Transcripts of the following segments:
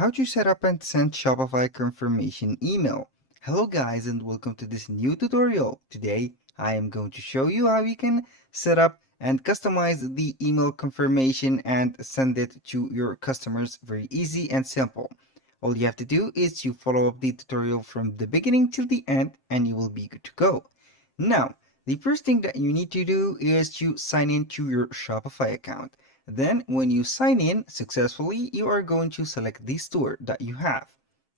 how to set up and send Shopify confirmation email. Hello guys and welcome to this new tutorial. Today I am going to show you how you can set up and customize the email confirmation and send it to your customers very easy and simple. All you have to do is to follow up the tutorial from the beginning till the end and you will be good to go. Now, the first thing that you need to do is to sign into your Shopify account. Then when you sign in successfully, you are going to select the store that you have.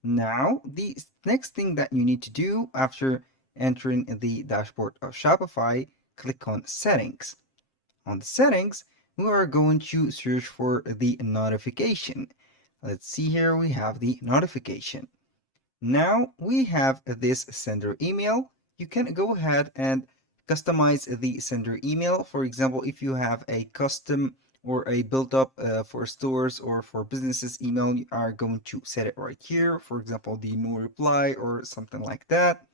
Now, the next thing that you need to do after entering the dashboard of Shopify, click on Settings. On the Settings, we are going to search for the notification. Let's see here, we have the notification. Now we have this sender email. You can go ahead and customize the sender email. For example, if you have a custom or a built-up for stores or for businesses email, you are going to set it right here. For example, the no reply or something like that.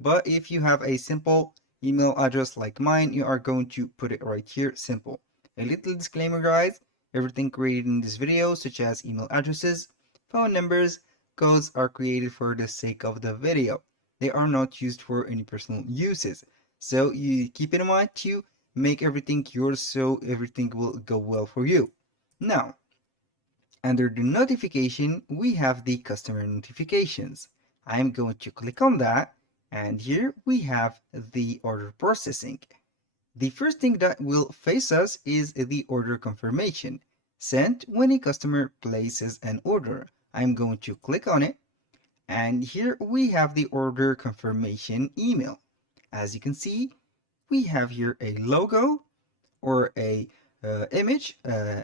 But if you have a simple email address like mine, you are going to put it right here, simple. A little disclaimer, guys. Everything created in this video, such as email addresses, phone numbers, codes, are created for the sake of the video. They are not used for any personal uses. So you keep in mind to make everything yours so everything will go well for you. Now, under the notification, we have the customer notifications. I'm going to click on that, and here we have the order processing. The first thing that will face us is the order confirmation, sent when a customer places an order. I'm going to click on it, and here we have the order confirmation email. As you can see, we have here a logo or a image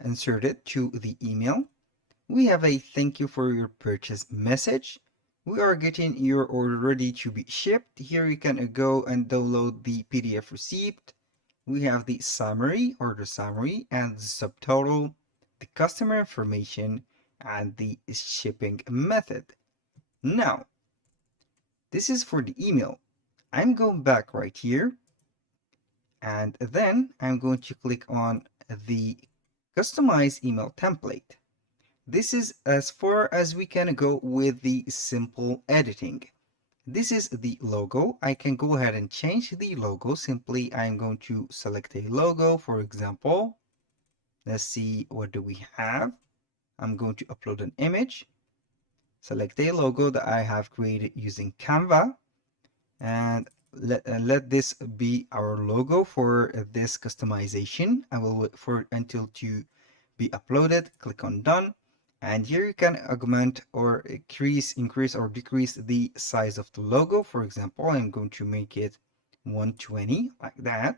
inserted to the email. We have a thank you for your purchase message. We are getting your order ready to be shipped. Here you can go and download the PDF receipt. We have the summary, order summary, and the subtotal, the customer information, and the shipping method. Now, this is for the email. I'm going back right here, and then I'm going to click on the customize email template. This is as far as we can go with the simple editing. This is the logo. I can go ahead and change the logo. Simply, I'm going to select a logo, for example. Let's see, what do we have? I'm going to upload an image. Select a logo that I have created using Canva. And let this be our logo for this customization. I will wait for it until to be uploaded. Click on Done. And here you can augment or increase or decrease the size of the logo. For example, I'm going to make it 120 like that.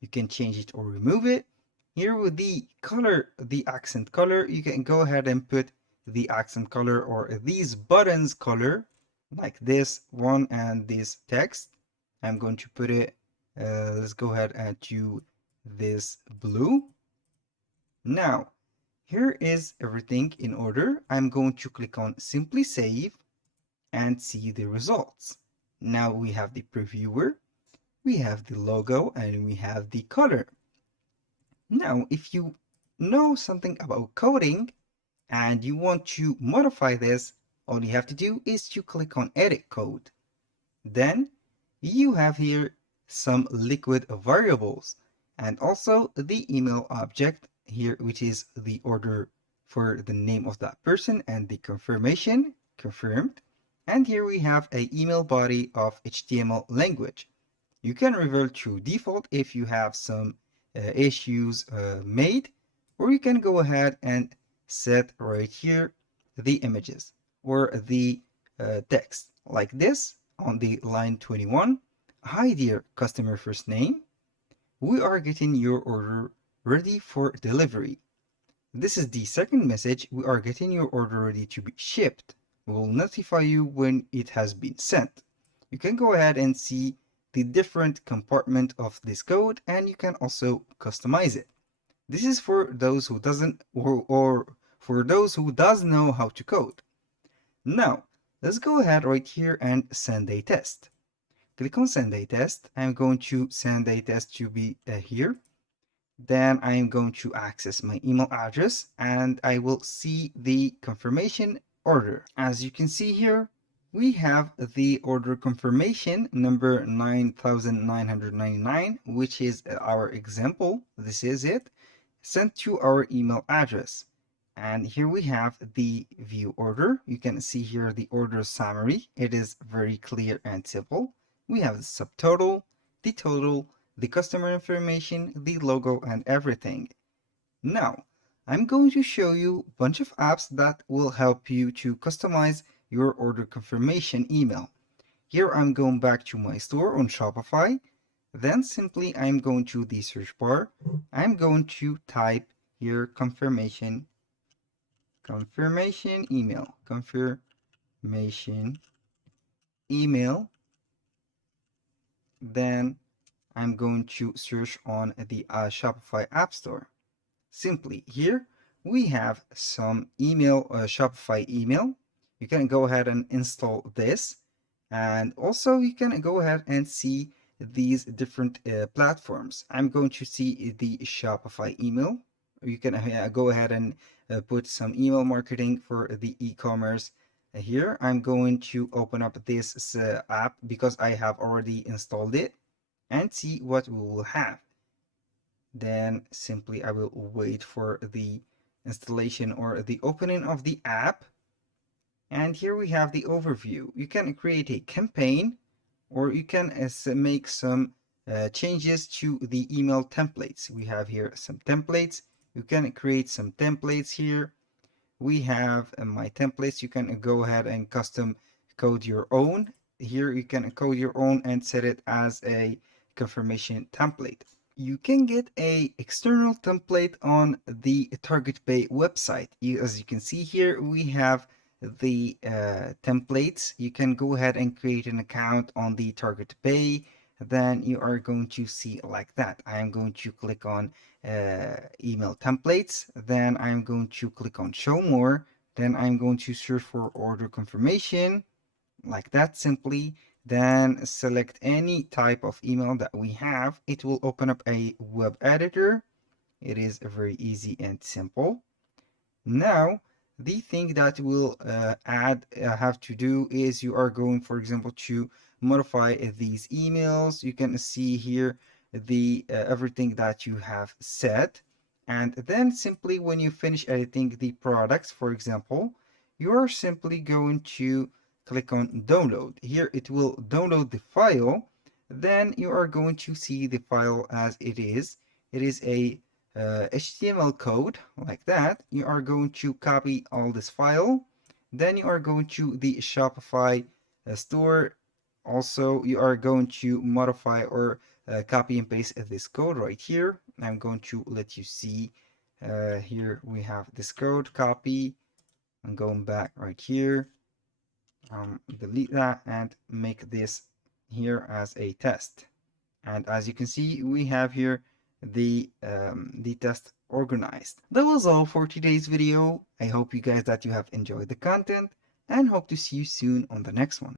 You can change it or remove it. Here with the color, the accent color, you can go ahead and put the accent color or these buttons color like this one and this text. I'm going to put it, let's go ahead and do this blue. Now, here is everything in order. I'm going to click on Simply Save and see the results. Now we have the previewer, we have the logo, and we have the color. Now, if you know something about coding and you want to modify this, all you have to do is to click on Edit Code. Then you have here some liquid variables and also the email object here, which is the order for the name of that person and the confirmation, confirmed. And here we have a email body of HTML language. You can revert to default if you have some issues made, or you can go ahead and set right here the images or the text like this on the line 21. Hi dear customer first name, we are getting your order ready for delivery. This is the second message. We are getting your order ready to be shipped. We will notify you when it has been sent. You can go ahead and see the different compartment of this code, and you can also customize it. This is for those who doesn't or for those who does know how to code. Now, let's go ahead right here and send a test. Click on send a test. I'm going to send a test to be here. Then I'm going to access my email address and I will see the confirmation order. As you can see here, we have the order confirmation number 9999, which is our example. This is it, sent to our email address. And here we have the view order. You can see here the order summary. It is very clear and simple. We have the subtotal, the total, the customer information, the logo, and everything. Now, I'm going to show you a bunch of apps that will help you to customize your order confirmation email. Here I'm going back to my store on Shopify. Then simply I'm going to the search bar. I'm going to type here confirmation email, confirmation email. Then I'm going to search on the Shopify App Store. Simply here we have some email, Shopify email. You can go ahead and install this, and also you can go ahead and see these different platforms. I'm going to see the Shopify email. You can go ahead and put some email marketing for the e-commerce. Here I'm going to open up this app because I have already installed it and see what we will have. Then simply I will wait for the installation or the opening of the app. And here we have the overview. You can create a campaign, or you can make some changes to the email templates. We have here some templates. You can create some templates here. We have my templates. You can go ahead and custom code your own. Here you can code your own and set it as a confirmation template. You can get a external template on the Target Pay website. As you can see here, we have the templates. You can go ahead and create an account on the Target Pay. Then you are going to see like that. I am going to click on email templates. Then I'm going to click on show more. Then I'm going to search for order confirmation like that simply. Then select any type of email that we have. It will open up a web editor. It is very easy and simple. Now, the thing that will have to do is you are going, for example, to modify these emails. You can see here the everything that you have set. And then simply when you finish editing the products, for example, you are simply going to click on download. Here it will download the file. Then you are going to see the file as it is. It is a HTML code like that. You are going to copy all this file. Then you are going to the Shopify store. Also, you are going to modify or copy and paste this code right here. I'm going to let you see. Here we have this code, copy. I'm going back right here. Delete that and make this here as a test. And as you can see, we have here the test organized. That was all for today's video. I hope you guys that you have enjoyed the content and hope to see you soon on the next one.